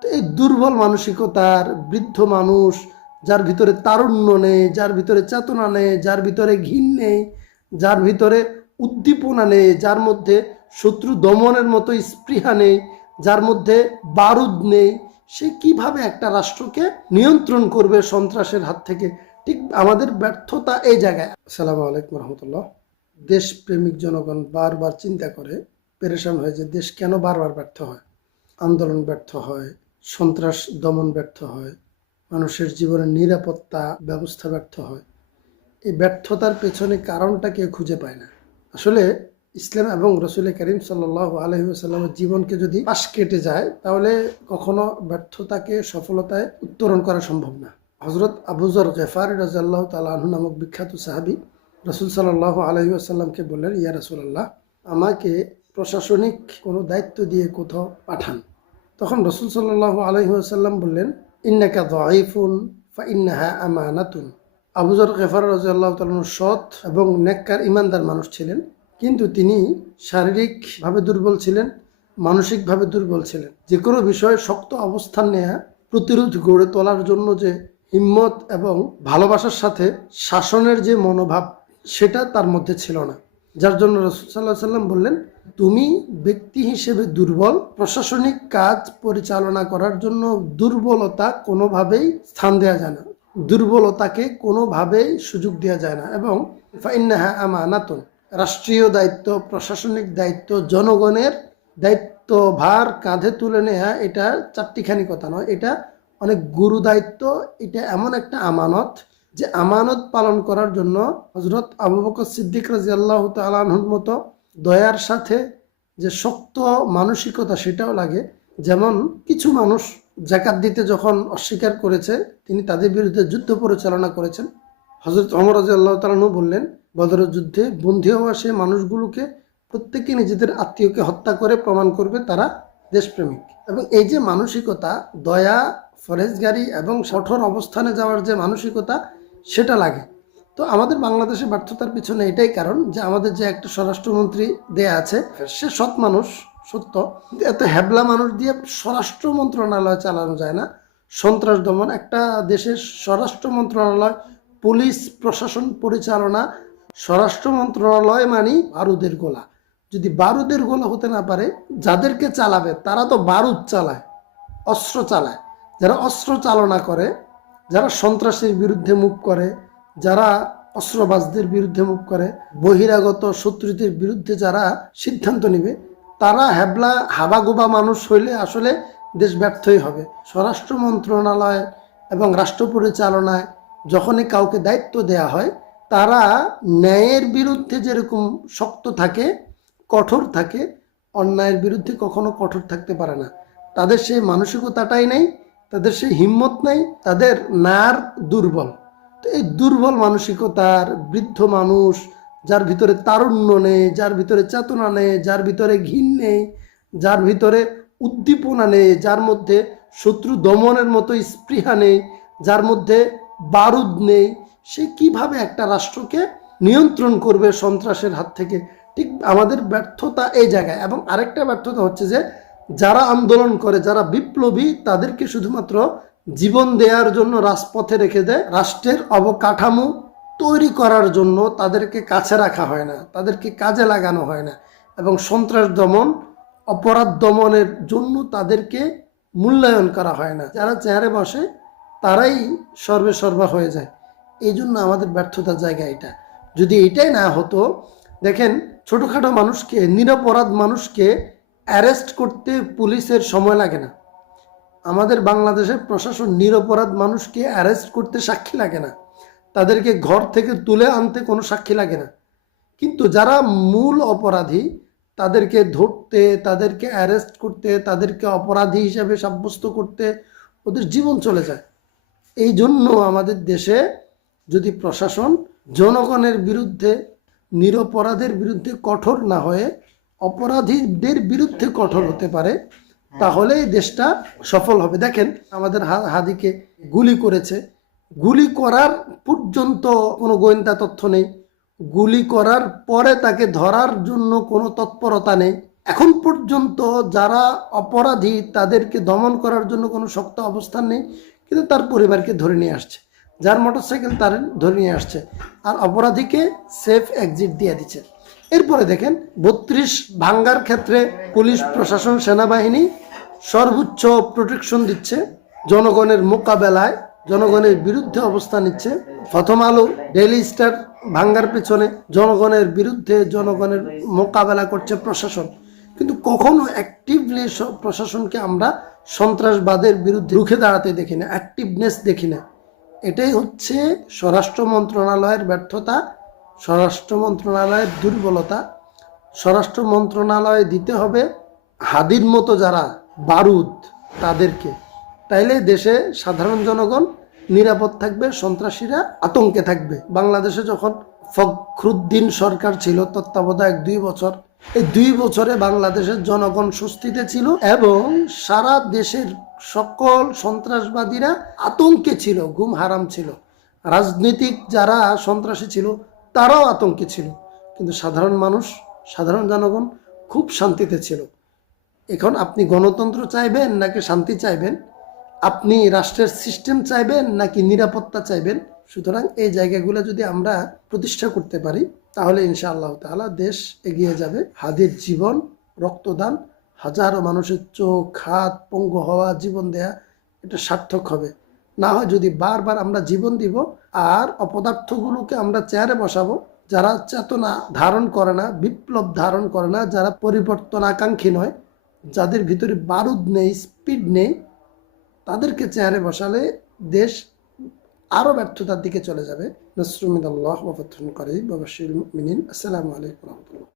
তো এই দুর্বল মানসিকতার বৃদ্ধ মানুষ, যার ভিতরে তারুণ্য নেই, যার ভিতরে চেতনা নেই, যার ভিতরে ঘিন নেই, যার ভিতরে উদ্দীপনা নেই, যার মধ্যে শত্রু দমনের মতো স্পৃহা নেই, যার মধ্যে বারুদ নেই, সে কিভাবে একটা রাষ্ট্রকে নিয়ন্ত্রণ করবে সন্ত্রাসের হাত থেকে? ঠিক আমাদের ব্যর্থতা এই জায়গায়। আসসালামু আলাইকুম রহমতুল্লাহ। দেশপ্রেমিক জনগণ বারবার চিন্তা করে পেরেশান হয় যে দেশ কেন বারবার ব্যর্থ হয়। আন্দোলন ব্যর্থ হয়, সন্ত্রাস দমন ব্যর্থ হয়, মানুষের জীবনের নিরাপত্তা ব্যবস্থা ব্যর্থ হয়। এই ব্যর্থতার পেছনে কারণটা কেউ খুঁজে পায় না। আসলে ইসলাম এবং রসুল করিম সাল্লাল্লাহু আলাইহি ওয়াসাল্লামের জীবনকে যদি পাশ কেটে যায়, তাহলে কখনো ব্যর্থতাকে সফলতায় উত্তরণ করা সম্ভব না। হজরত আবু যর গেফারি রাদিয়াল্লাহু তাআলা আনহু নামক বিখ্যাত সাহাবী রসুল সাল্লাল্লাহু আলাইহি ওয়াসাল্লামকে বললেন, ইয়া রাসূলুল্লাহ, আমাকে প্রশাসনিক কোনো দায়িত্ব দিয়ে কোথাও পাঠান। তখন রসুল সাল্লাল্লাহু আলাইহি ওয়াসাল্লাম বললেন, ইন্নাকা যায়িফুন ফা ইন্নাহা আমানাতুন। আবু যর গেফারি রাদিয়াল্লাহু তাআলা সৎ এবং নেককার ইমানদার মানুষ ছিলেন, কিন্তু তিনি শারীরিকভাবে দুর্বল ছিলেন, মানসিকভাবে দুর্বল ছিলেন। যে কোনো বিষয়ে শক্ত অবস্থান নেয়া, প্রতিরোধ গড়ে তোলার জন্য যে হিম্মত এবং ভালোবাসার সাথে শাসনের যে মনোভাব, সেটা তার মধ্যে ছিল না। যার জন্য রাসূল সাল্লাল্লাহু আলাইহি ওয়াসাল্লাম বললেন, তুমি ব্যক্তি হিসেবে দুর্বল, প্রশাসনিক কাজ পরিচালনা করার জন্য দুর্বলতা কোনোভাবেই স্থান দেওয়া যায় না, দুর্বলতাকে কোনোভাবেই সুযোগ দেওয়া যায় না। এবং ফাইন্নাহা আমানাতুন, রাষ্ট্রীয় দায়িত্ব, প্রশাসনিক দায়িত্ব, জনগণের দায়িত্ব ভার কাঁধে তুলে নেওয়া, এটা চারটিখানি কথা নয়, এটা অনেক গুরু দায়িত্ব। এটা এমন একটা আমানত যে আমানত পালন করার জন্য হযরত আবু বকর সিদ্দিক রাদিয়াল্লাহু তাআলা আনহুর মতো দয়ার সাথে যে শক্ত মানসিকতা, সেটাও লাগে। যেমন কিছু মানুষ যাকাত দিতে যখন অস্বীকার করেছে, তিনি তাদের বিরুদ্ধে যুদ্ধ পরিচালনা করেছেন। হযরত ওমর রাদিয়াল্লাহু তাআলা আনহু বললেন, বদরের যুদ্ধে বন্দী হওয়া সেই মানুষগুলোকে প্রত্যেকে নিজেদের আত্মীয়কে হত্যা করে প্রমাণ করবে তারা দেশপ্রেমিক। এবং এই যে মানসিকতা, দয়া, ফরেজগারি এবং কঠোর অবস্থানে যাওয়ার যে মানসিকতা, সেটা লাগে। তো আমাদের বাংলাদেশে ব্যর্থতার পিছনে এটাই কারণ যে আমাদের যে একটা স্বরাষ্ট্রমন্ত্রী দেয়া আছে, সে সৎ মানুষ, সত্য, এত হ্যাবলা মানুষ দিয়ে স্বরাষ্ট্র মন্ত্রণালয় চালানো যায় না। সন্ত্রাস দমন, একটা দেশের স্বরাষ্ট্র মন্ত্রণালয়, পুলিশ প্রশাসন পরিচালনা, স্বরাষ্ট্র মন্ত্রণালয় মানে বারুদের গোলা। যদি বারুদের গোলা হতে না পারে, যাদেরকে চালাবে তারা তো বারুদ চালায়, অস্ত্র চালায়। যারা অস্ত্র চালনা করে, যারা সন্ত্রাসের বিরুদ্ধে মুখ করে, যারা অস্ত্রবাজদের বিরুদ্ধে মুখ করে, বহিরাগত শত্রুদের বিরুদ্ধে যারা সিদ্ধান্ত নেবে, তারা হ্যাবলা হাবাগোবা মানুষ হইলে আসলে দেশ ব্যর্থই হবে। স্বরাষ্ট্র মন্ত্রণালয় এবং রাষ্ট্র পরিচালনায় যখনই কাউকে দায়িত্ব দেয়া হয়, তারা ন্যায়ের বিরুদ্ধে যেরকম শক্ত থাকে, কঠোর থাকে, অন্যায়ের বিরুদ্ধে কখনো কঠোর থাকতে পারে না। তাদের সেই মানসিকতাটাই নেই, তাদের সেই হিম্মত নেই, তাদের নার দুর্বল। তো এই দুর্বল মানসিকতার বৃদ্ধ মানুষ, যার ভিতরে তারুণ্য নেই, যার ভিতরে চেতনা নেই, যার ভিতরে ঘিন নেই, যার ভিতরে উদ্দীপনা নেই, যার মধ্যে শত্রু দমনের মতো স্পৃহা নেই, যার মধ্যে বারুদ নেই, সে কিভাবে একটা রাষ্ট্রকে নিয়ন্ত্রণ করবে সন্ত্রাসের হাত থেকে? ঠিক আমাদের ব্যর্থতা এই জায়গায়। এবং আরেকটা ব্যর্থতা হচ্ছে যে যারা আন্দোলন করে, যারা বিপ্লবী, তাদেরকে শুধুমাত্র জীবন দেওয়ার জন্য রাজপথে রেখে দেয়, রাষ্ট্রের অবকাঠামো তৈরি করার জন্য তাদেরকে কাছে রাখা হয় না, তাদেরকে কাজে লাগানো হয় না। এবং সন্ত্রাস দমন, অপরাধ দমনের জন্য তাদেরকে মূল্যায়ন করা হয় না। যারা চেয়ারে বসে তারাই সর্বে সর্বা হয়ে যায়। এই জন্য আমাদের ব্যর্থতার জায়গা এটা। যদি এটাই না হতো, দেখেন, ছোটোখাটো মানুষকে, নিরপরাধ মানুষকে অ্যারেস্ট করতে পুলিশের সময় লাগে না। আমাদের বাংলাদেশের প্রশাসন নিরপরাধ মানুষকে অ্যারেস্ট করতে সাক্ষী লাগে না, তাদেরকে ঘর থেকে তুলে আনতে কোনো সাক্ষী লাগে না। কিন্তু যারা মূল অপরাধী, তাদেরকে ধরতে, তাদেরকে অ্যারেস্ট করতে, তাদেরকে অপরাধী হিসেবে সাব্যস্ত করতে ওদের জীবন চলে যায়। এই জন্য আমাদের দেশে যদি প্রশাসন জনগণের বিরুদ্ধে, নিরপরাধের বিরুদ্ধে কঠোর না হয়ে অপরাধীদের বিরুদ্ধে কঠোর হতে পারে, তাহলে এই দেশটা সফল হবে। দেখেন, আমাদের হাদিকে গুলি করেছে, গুলি করার পর্যন্ত কোনো গোয়েন্দা তথ্য নেই, গুলি করার পরে তাকে ধরার জন্য কোনো তৎপরতা নেই। এখন পর্যন্ত যারা অপরাধী তাদেরকে দমন করার জন্য কোনো শক্ত অবস্থান নেই, কিন্তু তার পরিবারকে ধরে নিয়ে আসছে, যার মোটরসাইকেল তার ধরে নিয়ে আসছে, আর অপরাধীকে সেফ এক্সিট দিয়ে দিচ্ছে। এরপরে দেখেন 32 ভাঙ্গার ক্ষেত্রে পুলিশ প্রশাসন সেনাবাহিনী সর্বোচ্চ প্রোটেকশন দিচ্ছে, জনগণের মোকাবেলায় জনগণের বিরুদ্ধে অবস্থান নিচ্ছে। প্রথম আলো, ডেইলি স্টার ভাঙ্গার পেছনে জনগণের বিরুদ্ধে জনগণের মোকাবেলা করছে প্রশাসন, কিন্তু কখনো অ্যাক্টিভলি প্রশাসনকে আমরা সন্ত্রাসবাদের বিরুদ্ধে রুখে দাঁড়াতে দেখি না, অ্যাক্টিভনেস দেখি না। এটাই হচ্ছে স্বরাষ্ট্র মন্ত্রণালয়ের ব্যর্থতা, স্বরাষ্ট্র মন্ত্রণালয়ের দুর্বলতা। স্বরাষ্ট্র মন্ত্রণালয়ে দিতে হবে হাদির মতো যারা বারুদ তাদেরকে, তাইলে দেশে সাধারণ জনগণ নিরাপদ থাকবে, সন্ত্রাসীরা আতঙ্কে থাকবে। বাংলাদেশে যখন ফখরুদ্দিন সরকার ছিল তত্ত্বাবধায়ক 2 বছর, এই 2 বছরে বাংলাদেশের জনগণ স্বস্তিতে ছিল এবং সারা দেশের সকল সন্ত্রাসবাদীরা আতঙ্কে ছিল, ঘুম হারাম ছিল। রাজনীতিক যারা সন্ত্রাসী ছিল তারাও আতঙ্কে ছিল, কিন্তু সাধারণ মানুষ, সাধারণ জনগণ খুব শান্তিতে ছিল। এখন আপনি গণতন্ত্র চাইবেন নাকি শান্তি চাইবেন? আপনি রাষ্ট্রের সিস্টেম চাইবেন নাকি নিরাপত্তা চাইবেন? সুতরাং এই জায়গাগুলো যদি আমরা প্রতিষ্ঠা করতে পারি তাহলে ইনশাআল্লাহ তাআলা দেশ এগিয়ে যাবে। হাদির জীবন, রক্তদান, হাজারো মানুষের চোখ হাত পঙ্গু হওয়া, জীবন দেয়া, এটা সার্থক হবে। না হয় যদি বারবার আমরা জীবন দিব আর অপদার্থগুলোকে আমরা চেয়ারে বসাবো, যারা চেতনা ধারণ করে না, বিপ্লব ধারণ করে না, যারা পরিবর্তন আকাঙ্ক্ষী নয়, যাদের ভিতরে বারুদ নেই, স্পিড নেই, তাদেরকে চেয়ারে বসালে দেশ আরও ব্যর্থতার দিকে চলে যাবে। নসরুল মিনাল্লাহ ওয়া ফাতহুন করিম ওয়া বাশশিরিল মুমিনিন। আসসালামু আলাইকুম ওয়া রাহমাতুল্লাহ।